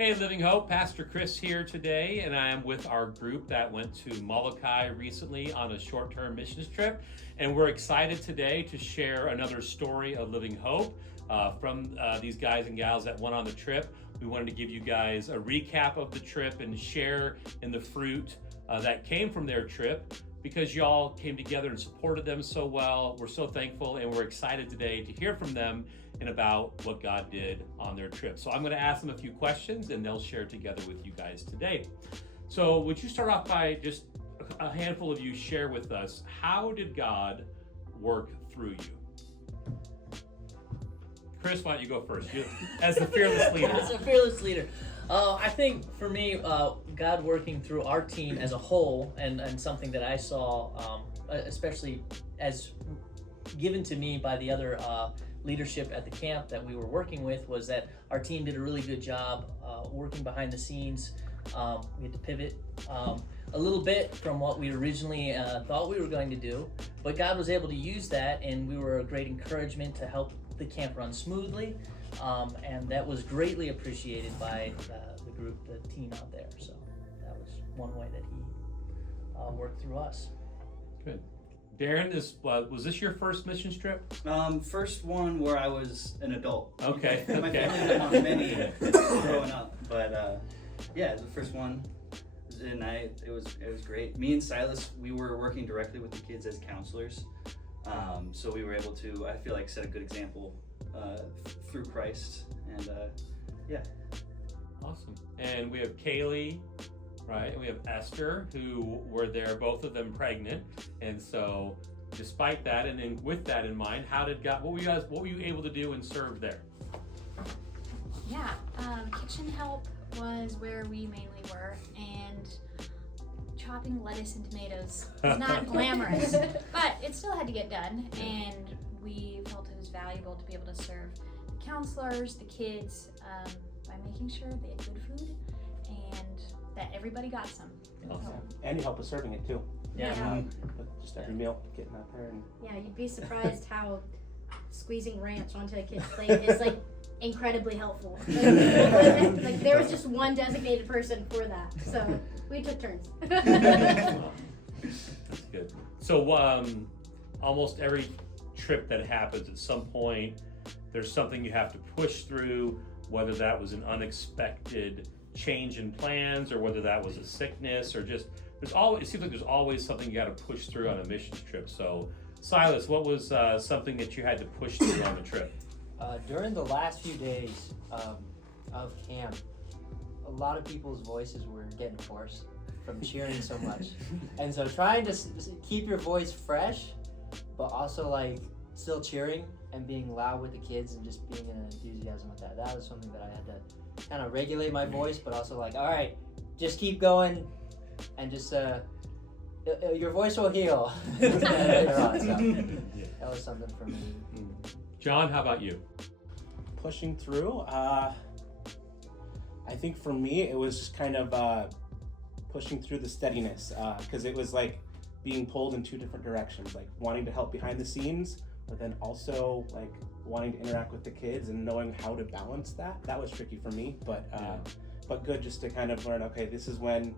Hey, Living Hope, Pastor Chris here today, and I am with our group that went to Molokai recently on a short-term missions trip, and we're excited today to share another story of Living Hope from these guys and gals that went on the trip. We wanted to give you guys a recap of the trip and share in the fruit that came from their trip, because y'all came together and supported them so well. We're so thankful, and we're excited today to hear from them and about what God did on their trip. So I'm going to ask them a few questions, and they'll share together with you guys today. So would you start off by just a handful of you share with us, how did God work through you? Chris, why don't you go first? You, as the fearless leader. As a fearless leader. I think for me, God working through our team as a whole, and something that I saw, especially as given to me by the other leadership at the camp that we were working with, was that our team did a really good job working behind the scenes. We had to pivot a little bit from what we originally thought we were going to do, but God was able to use that, and we were a great encouragement to help the camp run smoothly, and that was greatly appreciated by the group, the team out there. So that was one way that he worked through us. Good. Darren, was this your first missions trip? First one where I was an adult. Okay. My family been on many growing up, but yeah, it was the first one, and it was great. Me and Silas, we were working directly with the kids as counselors, so we were able to, I feel like, set a good example through Christ, and yeah. Awesome. And we have Kaylee, right? And we have Esther, who were there, both of them pregnant. And so despite that, and then with that in mind, what were you able to do and serve there? Yeah, kitchen help was where we mainly were, and chopping lettuce and tomatoes was not glamorous, but it still had to get done, and we felt it was valuable to be able to serve the counselors, the kids, by making sure they had good food and that everybody got some. Awesome. And you help with serving it too. Yeah. Just every meal, getting out there and. Yeah, you'd be surprised how squeezing ranch onto a kid's plate is like incredibly helpful. Like there was just one designated person for that, so we took turns. That's good. So almost every trip that happens, at some point, there's something you have to push through, whether that was an unexpected change in plans, or whether that was a sickness, or just it seems like there's always something you got to push through on a missions trip. So Silas, what was something that you had to push through on the trip? During the last few days of camp, a lot of people's voices were getting hoarse from cheering so much, and so trying to keep your voice fresh, but also like still cheering and being loud with the kids and just being an enthusiasm with that. That was something that I had to kind of regulate my voice, but also like, all right, just keep going, and just your voice will heal later on. So that was something for me. John, how about you? Pushing through, I think for me it was just kind of pushing through the steadiness, because it was like being pulled in two different directions, like wanting to help behind the scenes, but then also like wanting to interact with the kids and knowing how to balance that. That was tricky for me, but good just to kind of learn, okay, this is when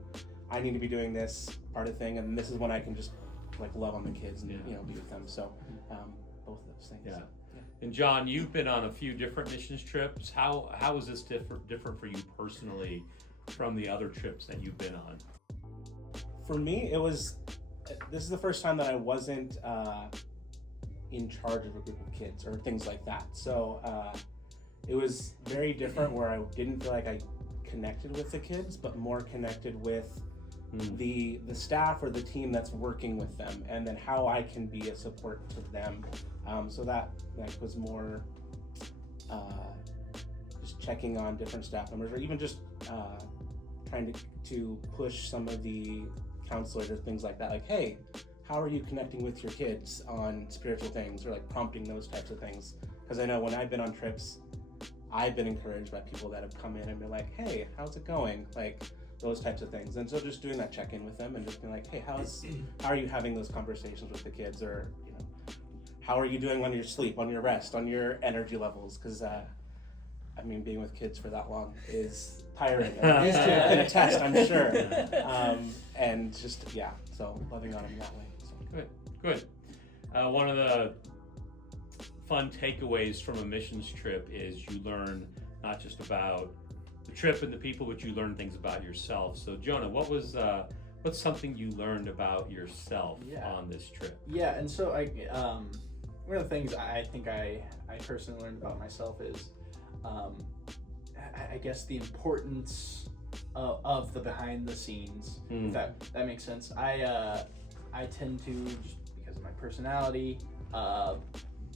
I need to be doing this part of thing, and this is when I can just like love on the kids and be with them. So both of those things. Yeah. And John, you've been on a few different missions trips. How is this different for you personally from the other trips that you've been on? For me, this is the first time that I wasn't in charge of a group of kids or things like that. So it was very different, where I didn't feel like I connected with the kids, but more connected with the staff or the team that's working with them, and then how I can be a support to them. So that was more just checking on different staff members, or even just trying to push some of the counselors or things like that. Like, hey, how are you connecting with your kids on spiritual things, or like prompting those types of things? Because I know when I've been on trips, I've been encouraged by people that have come in and been like, hey, how's it going? Like those types of things. And so just doing that check-in with them and just being like, hey, how are you having those conversations with the kids? Or, how are you doing on your sleep, on your rest, on your energy levels? Because I mean, being with kids for that long is tiring. And these two can attest, I'm sure. And just, so loving on them that way. So. Good. One of the fun takeaways from a missions trip is you learn not just about the trip and the people, but you learn things about yourself. So Jonah, what's something you learned about yourself on this trip? Yeah, and so one of the things I think I personally learned about myself is, I guess, the importance of the behind the scenes. If that makes sense. I tend to, just because of my personality,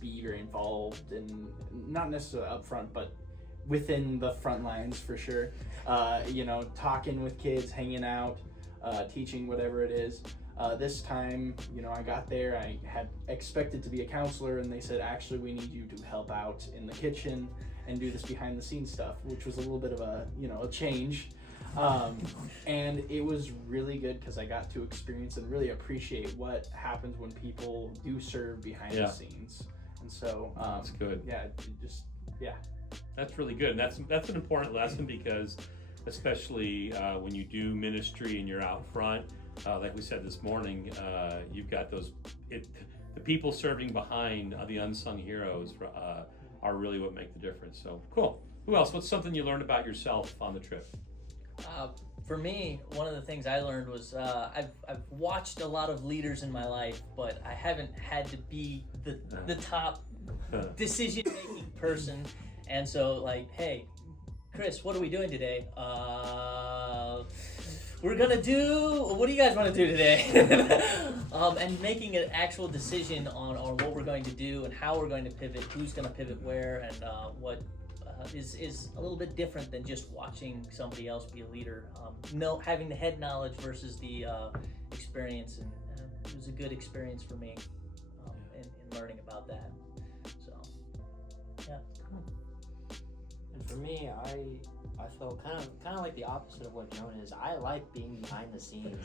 be very involved in, not necessarily up front, but within the front lines for sure. Talking with kids, hanging out, teaching, whatever it is. This time, I got there, I had expected to be a counselor, and they said, actually, we need you to help out in the kitchen and do this behind the scenes stuff, which was a little bit of a change. And it was really good because I got to experience and really appreciate what happens when people do serve behind the scenes. And so, that's good. That's really good. And that's an important lesson, because especially when you do ministry and you're out front, like we said this morning, you've got the people serving behind, the unsung heroes are really what make the difference. So cool. Who else? What's something you learned about yourself on the trip? For me, one of the things I learned was I've watched a lot of leaders in my life, but I haven't had to be the top decision-making person. And so, like, hey, Chris, what are we doing today? We're gonna do. What do you guys want to do today? And making an actual decision on what we're going to do and how we're going to pivot, who's going to pivot where, and what is a little bit different than just watching somebody else be a leader. Having the head knowledge versus the experience, and it was a good experience for me in learning about that. So, yeah. And for me, I felt kind of like the opposite of what Jonah is. I like being behind the scenes.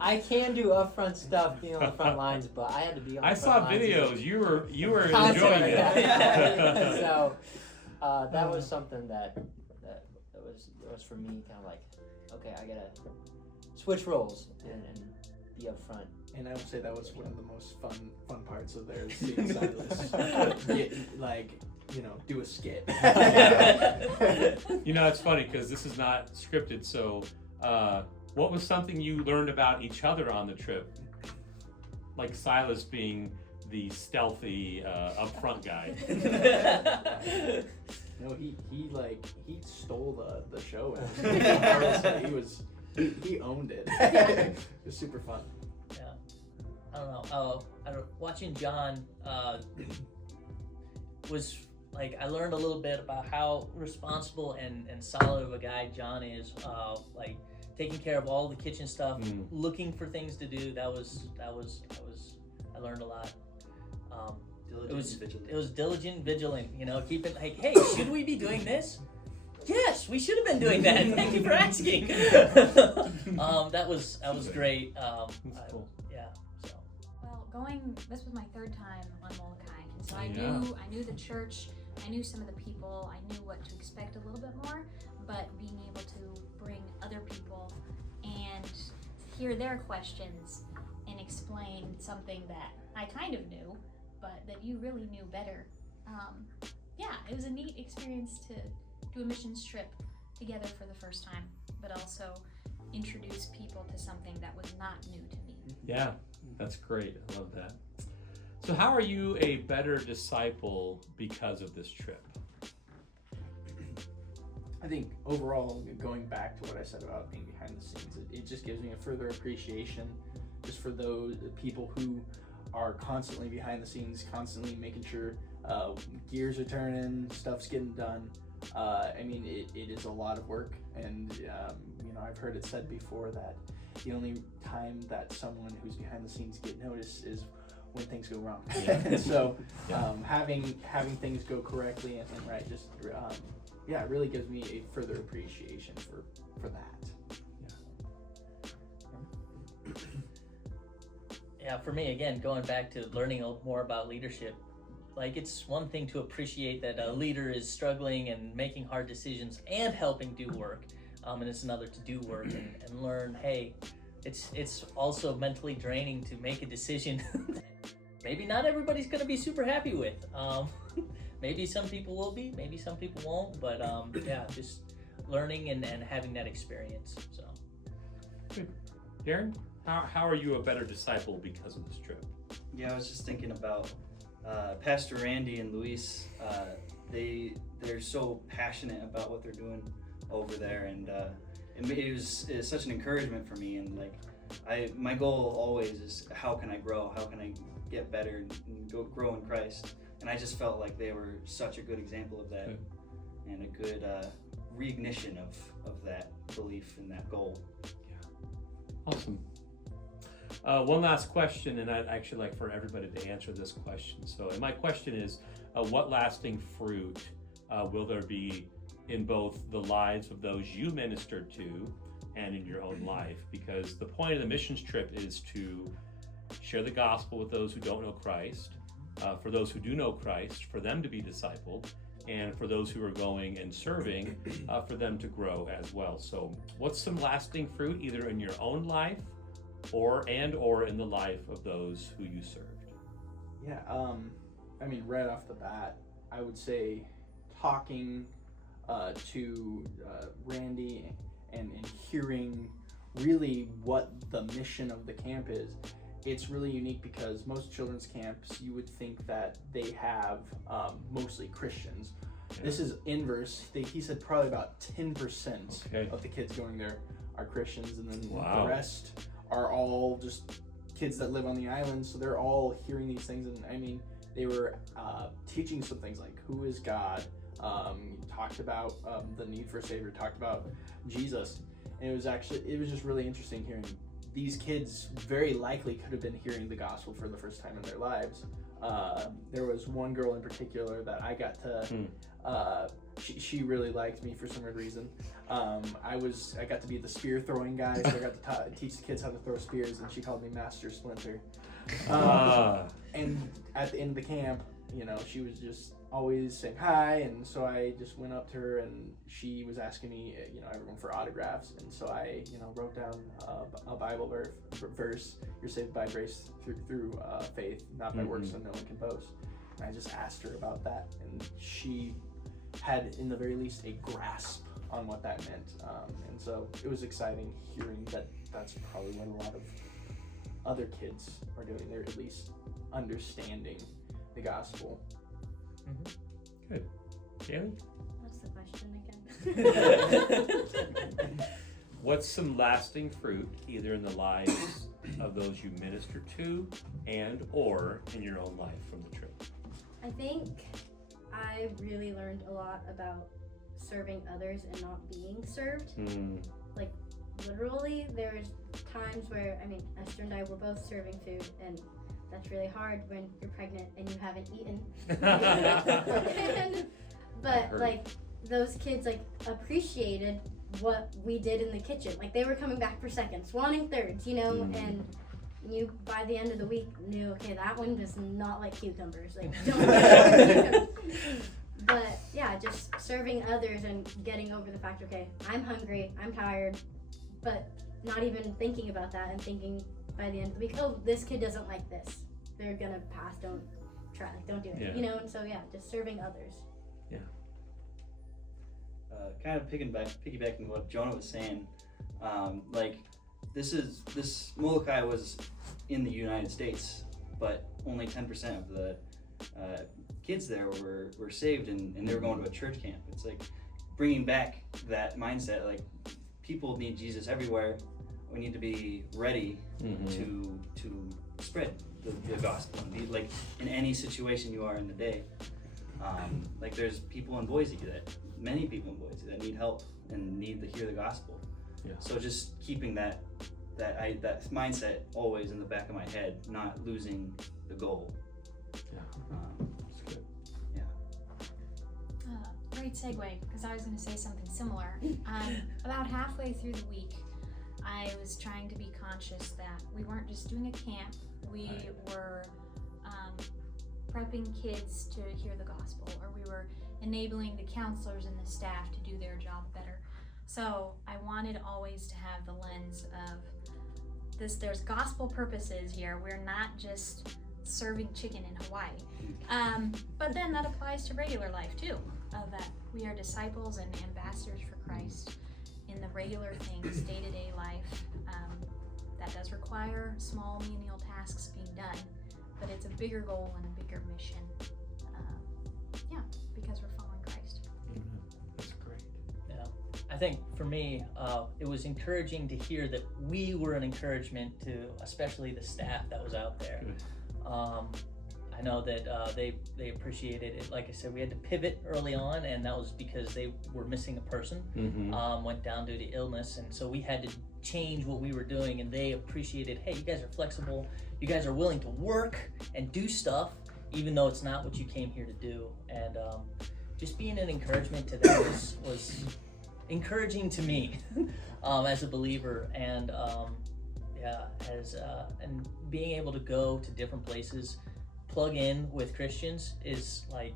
I can do upfront stuff, being on the front lines, but I had to be on. I the front saw lines. videos. You were Constantly, enjoying it. So that was something that was for me, kind of like, okay, I gotta switch roles and be up front. And I would say that was one of the most fun parts of there, seeing Silas do a skit. It's funny because this is not scripted. So, what was something you learned about each other on the trip? Like Silas being the stealthy upfront guy. No, he stole the show. He owned it. It was super fun. Yeah. I don't know. Watching John was like, I learned a little bit about how responsible and solid of a guy John is. Like taking care of all the kitchen stuff, looking for things to do. I learned a lot. It was diligent, vigilant. Keeping like, hey, should we be doing this? Yes, we should have been doing that. Thank you for asking. That was great. That's cool. Yeah. So. Well, this was my third time on Molokai, and so I knew the church, I knew some of the people, I knew what to expect a little bit more, but being able to bring other people and hear their questions and explain something that I kind of knew, but that you really knew better. It was a neat experience to do a missions trip together for the first time, but also introduce people to something that was not new to me. Yeah, that's great. I love that. So how are you a better disciple because of this trip? I think overall, going back to what I said about being behind the scenes, it just gives me a further appreciation just for those people who are constantly behind the scenes, constantly making sure gears are turning, stuff's getting done. It is a lot of work, and I've heard it said before that the only time that someone who's behind the scenes get noticed is when things go wrong. And so having things go correctly and right just it really gives me a further appreciation for that. Yeah, for me, again, going back to learning more about leadership, Like, it's one thing to appreciate that a leader is struggling and making hard decisions and helping do work, and it's another to do work and learn, hey, it's also mentally draining to make a decision maybe not everybody's going to be super happy with. Maybe some people will be, maybe some people won't, but yeah, just learning and having that experience. So, Darren, how are you a better disciple because of this trip? Yeah, I was just thinking about Pastor Randy and Luis. They're so passionate about what they're doing over there, and it was such an encouragement for me. And like, my goal always is, how can I grow? How can I get better and grow in Christ? And I just felt like they were such a good example of that, and a good reignition of that belief and that goal. Awesome. One last question, and I'd actually like for everybody to answer this question. So, and my question is, what lasting fruit will there be in both the lives of those you minister to and in your own life? Because the point of the missions trip is to share the gospel with those who don't know Christ, for those who do know Christ, for them to be discipled, and for those who are going and serving, for them to grow as well. So what's some lasting fruit, either in your own life or in the life of those who you served? Yeah, I mean, right off the bat, I would say talking to Randy and hearing really what the mission of the camp is. It's really unique because most children's camps, you would think that they have mostly Christians. Yeah. This is inverse. He said probably about 10% of the kids going there are Christians, and then the rest are all just kids that live on the island. So they're all hearing these things, and I mean, they were teaching some things like who is God, talked about the need for a Savior, talked about Jesus, and it was just really interesting hearing. These kids very likely could have been hearing the gospel for the first time in their lives. There was one girl in particular that I got to, she really liked me for some weird reason. I got to be the spear throwing guy, so I got to teach the kids how to throw spears, and she called me Master Splinter. And at the end of the camp, you know, she was just always saying hi, and so I just went up to her, and she was asking me, you know, everyone for autographs, and so I, you know, wrote down a Bible verse, "You're saved by grace through faith, not by works, so no one can boast." And I just asked her about that, and she had, in the very least, a grasp on what that meant, and so it was exciting hearing that that's probably what a lot of other kids are doing. They're at least understanding the gospel. Good. Jaylee? What's the question again? What's some lasting fruit, either in the lives of those you minister to and or in your own life from the trip? I think I really learned a lot about serving others and not being served. Like, literally, there's times where, I mean, Esther and I were both serving food, and that's really hard when you're pregnant and you haven't eaten. But like, those kids like appreciated what we did in the kitchen. Like, they were coming back for seconds, wanting thirds, you know, and you by the end of the week knew, okay, that one does not like cucumbers. Like, don't. But yeah, just serving others and getting over the fact, okay, I'm hungry, I'm tired, but not even thinking about that and thinking by the end of the week, oh, this kid doesn't like this. They're gonna pass, don't try, don't do it, you know? And so yeah, just serving others. Yeah. Kind of piggybacking what Jonah was saying, like, this Molokai was in the United States, but only 10% of the kids there were saved, and they were going to a church camp. It's like bringing back that mindset, like, people need Jesus everywhere. We need to be ready to spread the gospel, and like in any situation you are in the day. Like, there's people in Boise many people in Boise that need help and need to hear the gospel. Yeah. So just keeping that mindset always in the back of my head, not losing the goal. Yeah. That's good. Yeah. Great segue, because I was going to say something similar. About halfway through the week, I was trying to be conscious that we weren't just doing a camp. We were prepping kids to hear the gospel, or we were enabling the counselors and the staff to do their job better. So I wanted always to have the lens of this, there's gospel purposes here. We're not just serving chicken in Hawaii. But then that applies to regular life too, of that we are disciples and ambassadors for Christ in the regular things, day-to-day life. That does require small menial tasks being done, but it's a bigger goal and a bigger mission. Because we're following Christ. That's great. Yeah, I think for me, it was encouraging to hear that we were an encouragement to, especially the staff that was out there. I know that they appreciated it. Like I said, we had to pivot early on, and that was because they were missing a person, went down due to illness, and so we had to change what we were doing. And they appreciated, hey, you guys are flexible. You guys are willing to work and do stuff, even though it's not what you came here to do. And just being an encouragement to them was encouraging to me as a believer. And and being able to go to different places, plug in with Christians is like,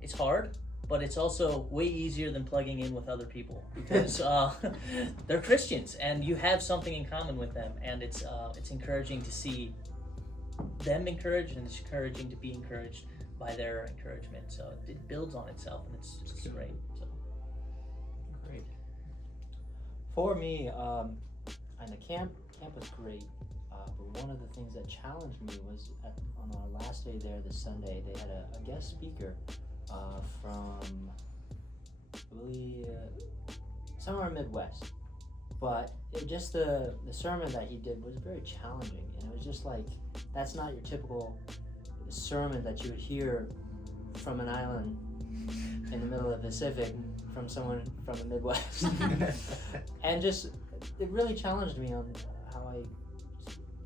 it's hard, but it's also way easier than plugging in with other people, because they're Christians and you have something in common with them. And it's encouraging to see them encouraged, and it's encouraging to be encouraged by their encouragement. So it builds on itself, and it's just great. So Great. For me, and the camp was great, but one of the things that challenged me was on our last day there, this Sunday, they had a guest speaker from, I believe, somewhere in Midwest. But just the sermon that he did was very challenging, and it was just like, that's not your typical sermon that you would hear from an island in the middle of the Pacific from someone from the Midwest. And just, it really challenged me on how I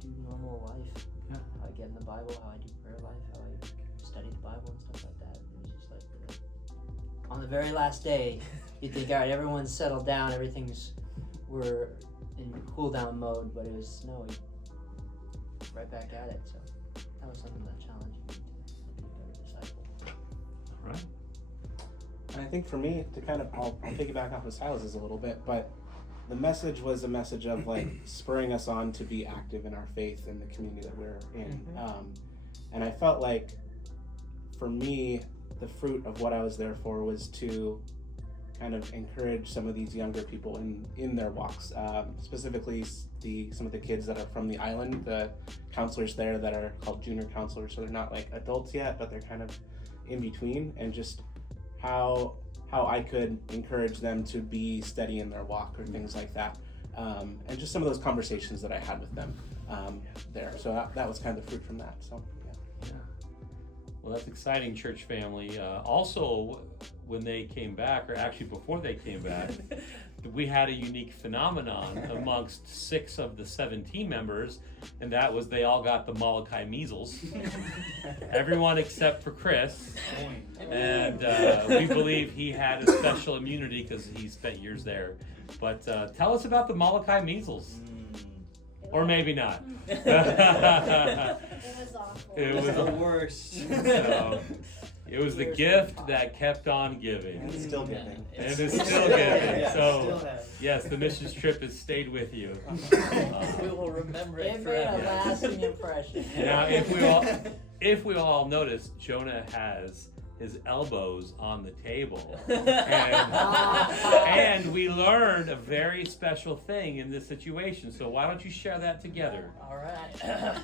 do normal life, how I get in the Bible, how I do prayer life, how I study the Bible and stuff like that. It was just like, on the very last day, you'd think, all right, everyone's settled down, we're in cool down mode, but it was right back at it. So that was something that challenged me to be a better disciple. All right. And I think for me, to kind of, I'll piggyback off of Silas's a little bit, but the message was a message of like spurring us on to be active in our faith in the community that we're in. And I felt like, for me, the fruit of what I was there for was to kind of encourage some of these younger people in their walks, specifically some of the kids that are from the island, the counselors there that are called junior counselors, so they're not like adults yet, but they're kind of in between, and just how I could encourage them to be steady in their walk or things like that, and just some of those conversations that I had with them there. So that was kind of the fruit from that. So yeah. Well, that's exciting, church family. Also, when they came back, or actually before they came back, we had a unique phenomenon amongst 6 of the 7 team members, and that was they all got the Molokai measles. Everyone except for Chris. And we believe he had a special immunity because he spent years there. But tell us about the Molokai measles. Or maybe not. It was awful. It was the worst. So, it was the gift that kept on giving. And it's still giving. And it's still giving. Yeah, So, still have. yes, the missions trip has stayed with you. we will remember it It made a forever. lasting impression. Now, if we all notice, Jonah has his elbows on the table. And we learned a very special thing in this situation. So why don't you share that together? All right.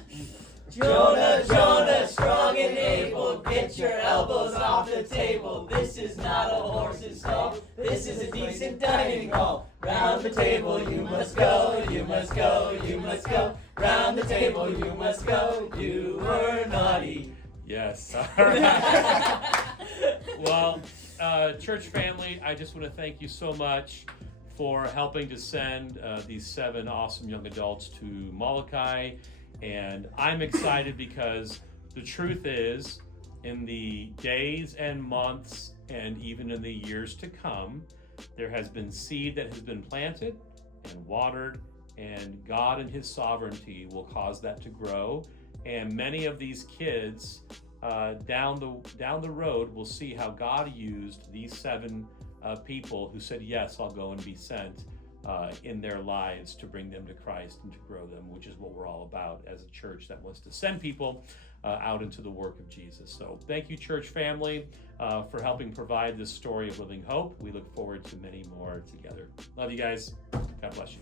Jonah, Jonah, strong and able, get your elbows off the table. This is not a horse's stall, this is a decent dining hall. Round the table you must go, you must go, you must go. Round the table you must go, you were naughty. Yes. All right. Well, church family, I just want to thank you so much for helping to send these 7 awesome young adults to Molokai. And I'm excited because the truth is, in the days and months and even in the years to come, there has been seed that has been planted and watered, and God in His sovereignty will cause that to grow. And many of these kids down the road, we'll see how God used these 7 people who said, yes, I'll go and be sent in their lives to bring them to Christ and to grow them, which is what we're all about as a church that wants to send people out into the work of Jesus. So thank you, church family, for helping provide this story of living hope. We look forward to many more together. Love you guys. God bless you.